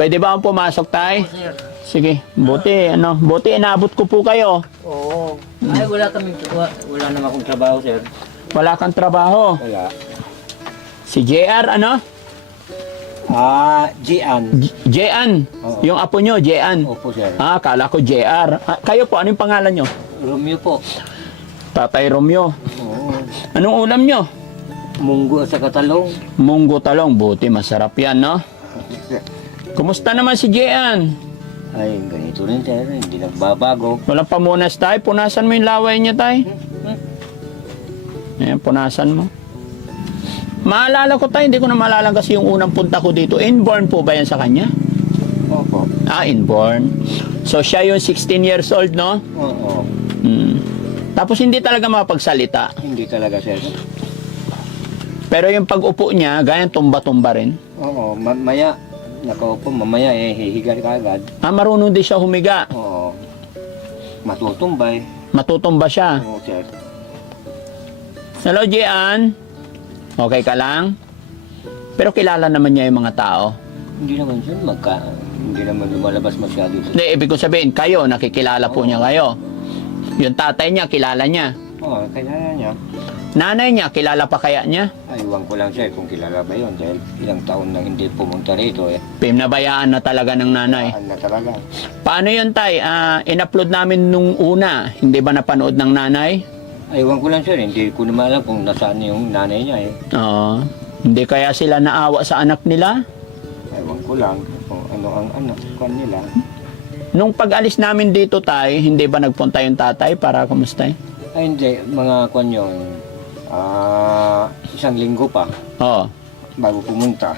Pwede ba akong pumasok, tay? Oo, sir. Sige, buti inabot ko po kayo. Oo. Ay, wala naman akong trabaho, sir. Wala kang trabaho. Wala. Si JR, ano? Gian. Jean. Oo. Yung apo nyo, Jean. Opo, sir. Kala ko JR. Kayo po, ano yung pangalan nyo? Romeo po. Tatay Romeo. Oo. Anong ulam nyo? Munggo sa katalong. Munggo talong. Buti, masarap yan, no? Kumusta naman si Jean? Ay, ganito rin, sir. Hindi nagbabago. Walang pamunas tayo. Punasan mo yung laway niya, tay. Ayan, punasan mo. Maalala ko tayo, hindi ko na maalala kasi yung unang punta ko dito. Inborn po ba yan sa kanya? Opo. Inborn. So, siya yung 16 years old, no? Oo. Tapos, hindi talaga mapagsalita. Hindi talaga, sir. Pero yung pag-upo niya, ganyan tumba-tumba rin. Oo. Mamaya, nakaupo, mamaya hihiga ka agad. Marunong din siya humiga. Oo. Matutumbay. Matutumba siya. Oo, sir. Hello, Jean. Okay ka lang? Pero kilala naman niya yung mga tao. Hindi naman, sir. Hindi naman lumalabas masyado. Hindi, ibig ko sabihin, kayo, nakikilala po niya kayo. Yung tatay niya, kilala niya. Oo, kailangan niya. Nanay niya, kilala pa kaya niya? Aywan ko lang, sir, kung kilala ba yun. Dahil ilang taon na hindi pumunta rito, eh. Pinabayaan na talaga ng nanay. Saan na talaga. Paano yun, tay? In-upload namin nung una. Hindi ba napanood ng nanay? Aywan ko lang, sir. Hindi ko naman alam kung nasaan yung nanay niya, eh. Oo. Hindi kaya sila naawa sa anak nila? Aywan ko lang kung ano ang anak nila. Nung pag-alis namin dito, tay, hindi ba nagpunta yung tatay para kumusta? Ay, hindi. Mga kwan yun. Isang linggo pa Oo. bago pumunta.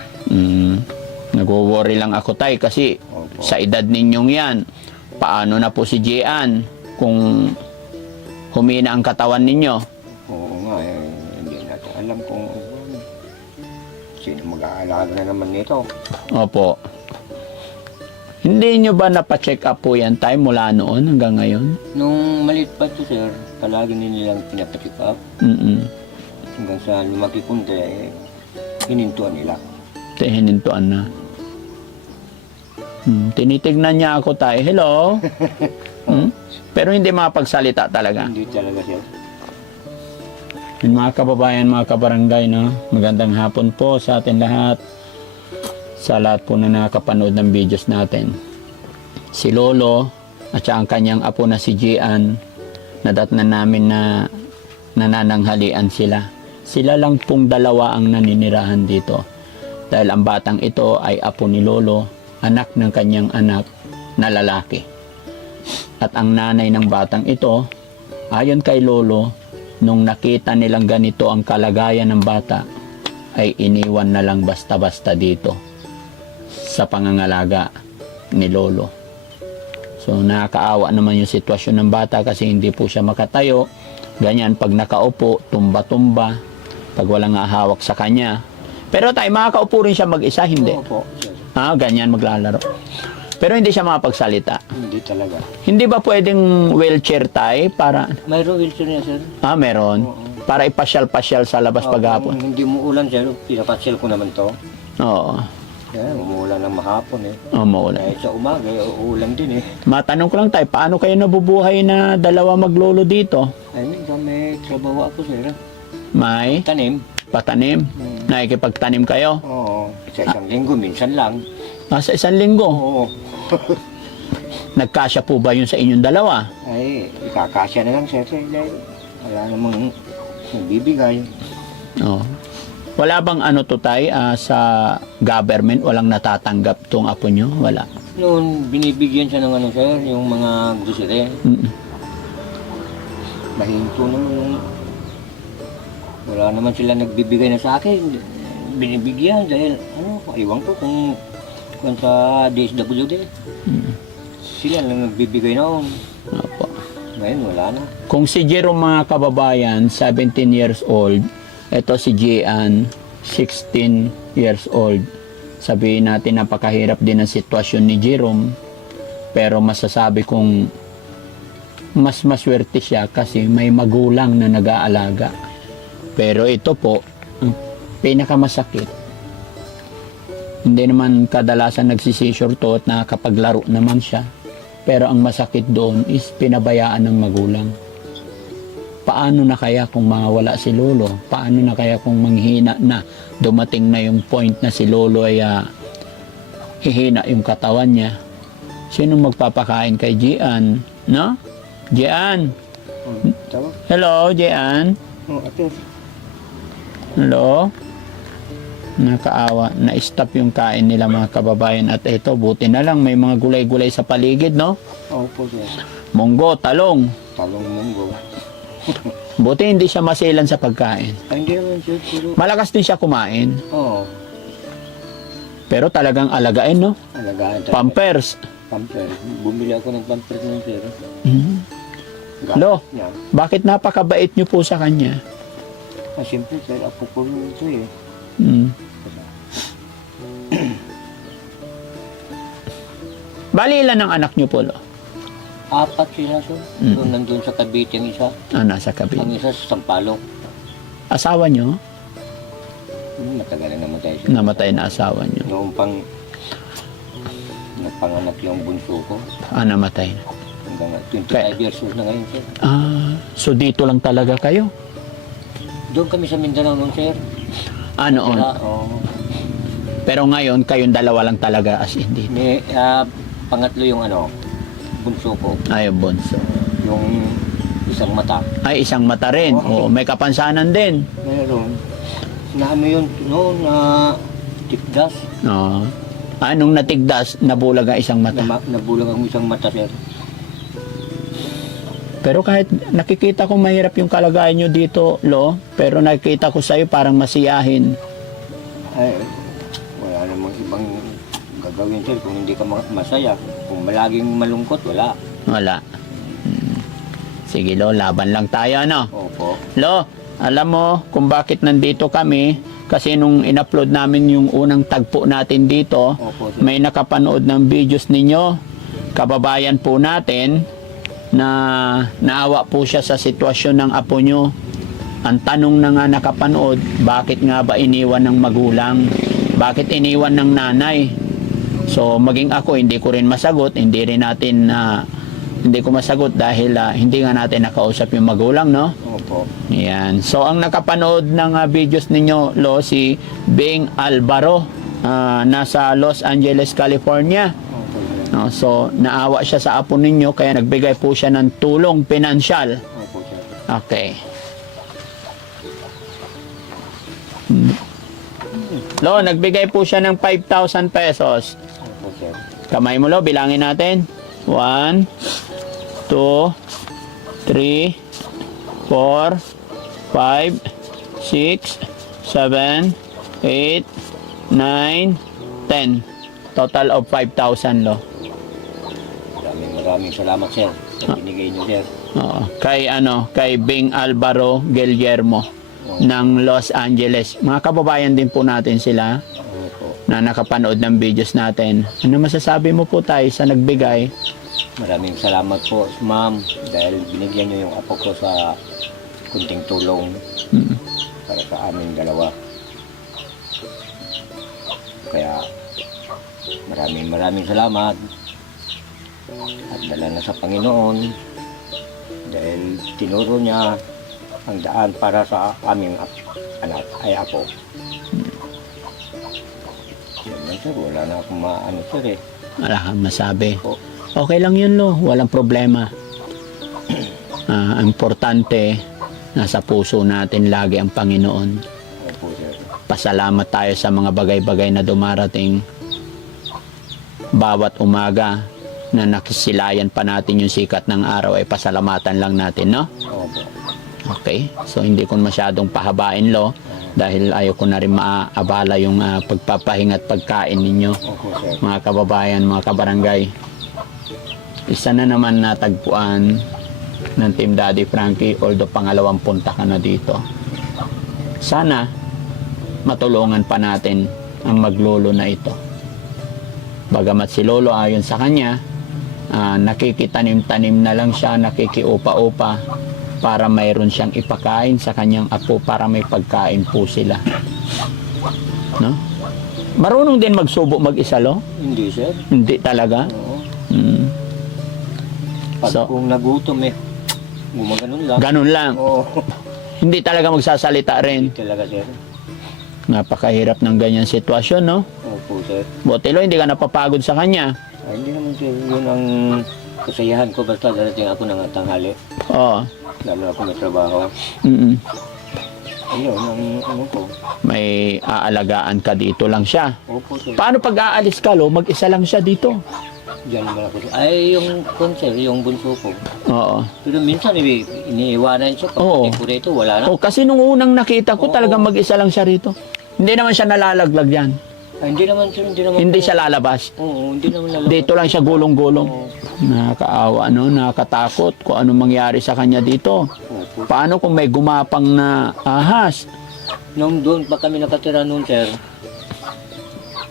Nag-worry lang ako, tay, kasi Opo. sa edad ninyong yan, paano na po si Jean kung humina ang katawan ninyo? Oo nga, eh. Hindi natin alam kung sino mag-aalala na naman nito. Opo. Hindi nyo ba napacheck up po yan, tay, mula noon hanggang ngayon? Nung maliit pa ito, sir, palagi nilang pinapacheck up. Hanggang sa lumaki kunti, eh, hinintuan nila. Hinintuan na. Tinitignan niya ako, tay. Hello? Pero hindi makapagsalita talaga. Hindi talaga, sir. Yung mga kababayan, mga kabarangay, no? Magandang hapon po sa atin lahat. Sa lahat po na nakapanood ng videos natin. Si Lolo at saka ang kanyang apo na si Gian, nadatnan namin na nanananghalian sila. Sila lang pong dalawa ang naninirahan dito. Dahil ang batang ito ay apo ni Lolo, anak ng kanyang anak na lalaki. At ang nanay ng batang ito, ayon kay Lolo, nung nakita nilang ganito ang kalagayan ng bata, ay iniwan na lang basta-basta dito sa pangangalaga ni Lolo. So nakakaawa naman yung sitwasyon ng bata kasi hindi po siya makatayo. Ganyan, pag nakaupo, tumba-tumba. Pag walang hawak sa kanya. Pero tayo, makakaupo rin siya mag-isa, hindi? Oo po, sir. Ganyan, maglalaro. Pero hindi siya makapagsalita. Hindi talaga. Hindi ba pwedeng wheelchair tayo para... Mayroong wheelchair niya, sir. Meron. Oo. Para ipasyal-pasyal sa labas paghapon. Kung hindi mo ulan, sir, pinapasyal ko naman to. Oo. Yan, umuulan ng mahapon, eh. Maulan. Kahit sa umaga, uulan din, eh. Matanong ko lang tayo, paano kayo nabubuhay na dalawa maglolo dito? Ay, minsan may trabaho ako, sir. May Tanim. patanim? Nakikipagtanim kayo? Oo. Sa isang linggo, minsan lang. Sa isang linggo? Oo. Nagkasya po ba yun sa inyong dalawa? Ay, ikakasya na lang, sir. Dahil wala namang nagbibigay. Oo. Wala bang ano to tay, sa government, walang natatanggap tong apo nyo? Wala. Noon, binibigyan siya ng ano, sir, yung mga grocery. Mahinto naman nung wala naman sila nagbibigay na sa akin. Binibigyan dahil, iwan ko kung sa DSWD. Sila lang nagbibigay noon. Opo. Ngayon, wala na. Kung si Jerome, mga kababayan, 17 years old, ito si Gian, 16 years old. Sabihin natin napakahirap din ang sitwasyon ni Jerome, pero masasabi kong mas maswerte siya kasi may magulang na nag-aalaga. Pero ito po, ang pinakamasakit, Hindi naman kadalasan nagsisisure to at nakakapaglaro naman siya. Pero ang masakit doon is pinabayaan ng magulang. Paano na kaya kung mawala si Lolo? Paano na kaya kung manghina na? Dumating na yung point na si Lolo ay hihina yung katawan niya. Sino magpapakain kay Gian? No? Gian? Tawag? Hello, Gian? Ate. Hello? Nakaawa. Na-stop yung kain nila mga kababayan. At ito, buti na lang may mga gulay-gulay sa paligid, no? Opo, sir. Munggo, talong. Talong munggo. Buti hindi siya masilan sa pagkain. Hindi naman, sir. Pero, Malakas din siya kumain. oo. Pero talagang alagain, no? Alagaan tayo. Pampers. Pamper. Bumili ako ng pamper ng sir. Mhm. Lo, Yan. bakit napakabait niyo po sa kanya? Siyempre, sir, apo ko rin ito eh. Mm. Bali ilan ang anak niyo po, Lo? 4 sila, sir. Mm. Doon nandun sa Cavite ang isa. Nasa kabila. Ang isa sa Sampaloc. Asawa niyo? Matagal na namatay siya. Namatay na asawa niyo. Noong pang napanganak yung bunso ko. Namatay na. Hanggang 25 years old na ngayon, sir. So dito lang talaga kayo? Doon kami sa Mindanao noon, sir. Noon. Oo. Pero ngayon, kayong dalawa lang talaga as in dito. May, pangatlo yung bunso ko. Ay, bunso. Yung isang mata. Ay, isang mata rin. Oo, may kapansanan din. Meron. Na ano yun, noon, tipdas. Oo. Nung natigdas, nabulag ang isang mata. Nabulag ang isang mata, sir. Pero kahit nakikita ko mahirap yung kalagayan nyo dito, Lo, pero nakikita ko sa'yo parang masiyahin. Ay, wala namang ibang gagawin, sir, kung hindi ka masaya. Kung malaging malungkot, wala. Wala. Sige, Lo, laban lang tayo, ano? Opo. Lo, alam mo kung bakit nandito kami? Kasi nung in-upload namin yung unang tagpo natin dito, Opo, sir. may nakapanood ng videos ninyo. Kababayan po natin na naawa po siya sa sitwasyon ng apo nyo. Ang tanong na nga nakapanood, bakit nga ba iniwan ng magulang? Bakit iniwan ng nanay? So maging ako, hindi ko rin masagot, hindi ko masagot dahil hindi nga natin nakausap yung magulang, no? Opo. Yan. So ang nakapanood ng videos ninyo, Lo, si Bing Alvaro, nasa Los Angeles, California. Opo, sir. No, so naawa siya sa apo ninyo kaya nagbigay po siya ng tulong pinansyal. Opo, sir. Okay. Lo, nagbigay po siya ng 5,000 pesos. Opo, sir. Kamay mo, Lo, bilangin natin. 1, 2, 3, 4, 5, 6, 7, 8, 9, 10. Total of 5,000, Lo. Maraming salamat, sir. Sa binigay niyo, sir. Oo. Kay Bing Alvaro Guillermo ng Los Angeles. Mga kababayan din po natin sila Opo. na nakapanood ng videos natin. Ano masasabi mo po tayo sa nagbigay? Maraming salamat po, ma'am, dahil binigyan niyo yung apo ko sa kunting tulong Mm. para sa aming dalawa. Kaya maraming salamat at dala na sa Panginoon dahil tinuro niya ang daan para sa aming anak ay apo. Yan lang, sir, wala na akong maano, sir, eh. Wala kang masabi. Po. Okay lang yun, Lo. Walang problema. Ang importante, nasa puso natin lagi ang Panginoon. Opo, sir. Pasalamat tayo sa mga bagay-bagay na dumarating. Bawat umaga na nakisilayan pa natin yung sikat ng araw ay pasalamatan lang natin, no? Opo. Okay? So, hindi ko masyadong pahabain, Lo, dahil ayaw ko na rin maabala yung pagpapahinga at pagkain ninyo. Opo, sir. Mga kababayan, mga kabarangay. Isa na naman natagpuan ng Team Daddy Frankie, although pangalawang punta ka na dito. Sana matulungan pa natin ang maglolo na ito. Bagamat si Lolo ayon sa kanya, nakikitanim-tanim na lang siya, nakikiupa-upa para mayroon siyang ipakain sa kanyang apo para may pagkain po sila. No? Marunong din magsubo mag-isa, Lo? Hindi, sir. Hindi talaga? Oo. Mm. Pag So- kung nagutom gumaganon lang. Ganun lang. Oo. Hindi talaga magsasalita rin. Hindi talaga, sir. Napakahirap ng ganyan sitwasyon, no? Opo, sir. Buti, Lo, hindi ka napapagod sa kanya. Ay, hindi naman, sir. Yun ang kasayahan ko basta darating ako ng tanghali. Oo. Lalo ako may trabaho. Mm-mm. Ayun, ang ano ko. May aalagaan ka dito lang siya. Opo, sir. Paano pag aalis ka, Lo? Mag-isa lang siya dito. Diyan naman ako. Ay, yung konser, yung bunso ko. Oo. Pero minsan, iniiwanan siya. Oo. Pag ko rito, wala na. Oh, kasi nung unang nakita ko, Oo. talagang mag-isa lang siya rito. Hindi naman siya nalalaglag yan. Ay, hindi naman, sir. Hindi naman. Hindi siya lalabas. Oo, hindi naman lalabas. Dito lang siya gulong-gulong. Oo. Nakakaawa, no? Nakakatakot kung anong mangyari sa kanya dito. Opo. Paano kung may gumapang na ahas? Nung doon pa kami nakatira noon, sir,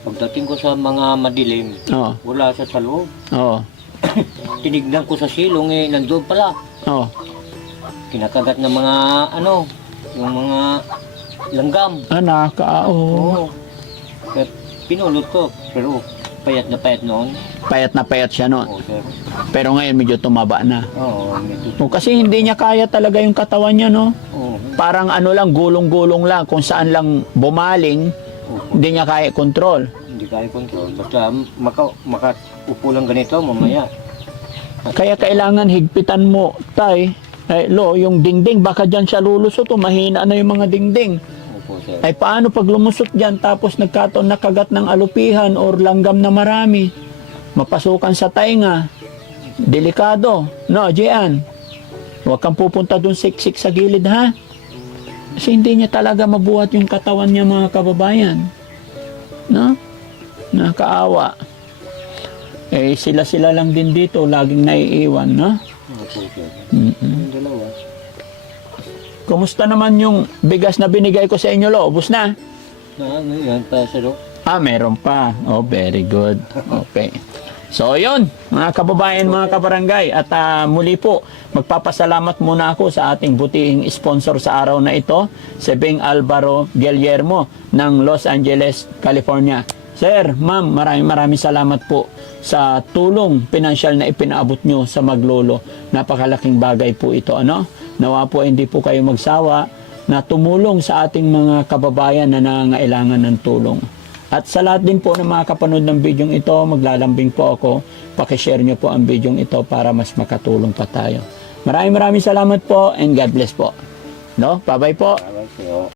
pagdating ko sa mga madilim, Oo. wala siya sa loob. Oo. Tinignan ko sa silong, nandoon pala. Oo. Kinakagat ng mga, yung mga langgam. Nakakaawa. Oo. Kaya pinulot ko, pero payat na payat noon. Payat na payat siya noon. Oo, sir. Pero ngayon medyo tumaba na. Oo, medyo. O, kasi hindi niya kaya talaga yung katawan niya, no? Oo. Parang ano lang, gulong-gulong lang. Kung saan lang bumaling, Opo. hindi niya kaya kontrol. Hindi kaya control. Basta makaupo lang ganito, mamaya. Kaya kailangan higpitan mo, tay. Ay, Lo, yung dingding, baka dyan siya lulusot o mahina na yung mga dingding. Opo, sir. Ay, paano pag lumusot dyan tapos nagkataon nakagat ng alupihan or langgam na marami? Mapasukan sa tainga. Delikado. No, Jian? Huwag kang pupunta dun siksik sa gilid, ha? Kasi hindi niya talaga mabuhat yung katawan niya, mga kababayan. No? Nakaawa. Eh, sila-sila lang din dito, laging naiiwan, no? Opo, sir. Mm-mm. Yung dalawa. Kumusta naman yung bigas na binigay ko sa inyo, Lo? Ubus na? Yan pa, sir. Ah, meron pa. Oh, very good. Okay. So, yun, mga kababayan, mga kabarangay. At muli po, magpapasalamat muna ako sa ating butihing sponsor sa araw na ito, si Bing Alvaro Guillermo ng Los Angeles, California. Sir, ma'am, maraming salamat po sa tulong pinansyal na ipinaabot nyo sa Maglolo. Napakalaking bagay po ito, ano? Nawa po hindi po kayo magsawa na tumulong sa ating mga kababayan na nangangailangan ng tulong. At sa lahat din po ng mga kapanood ng video ito, maglalambing po ako. Pakishare nyo po ang video ito para mas makatulong pa tayo. Maraming salamat po and God bless po. No? Bye-bye po. Bye, sir.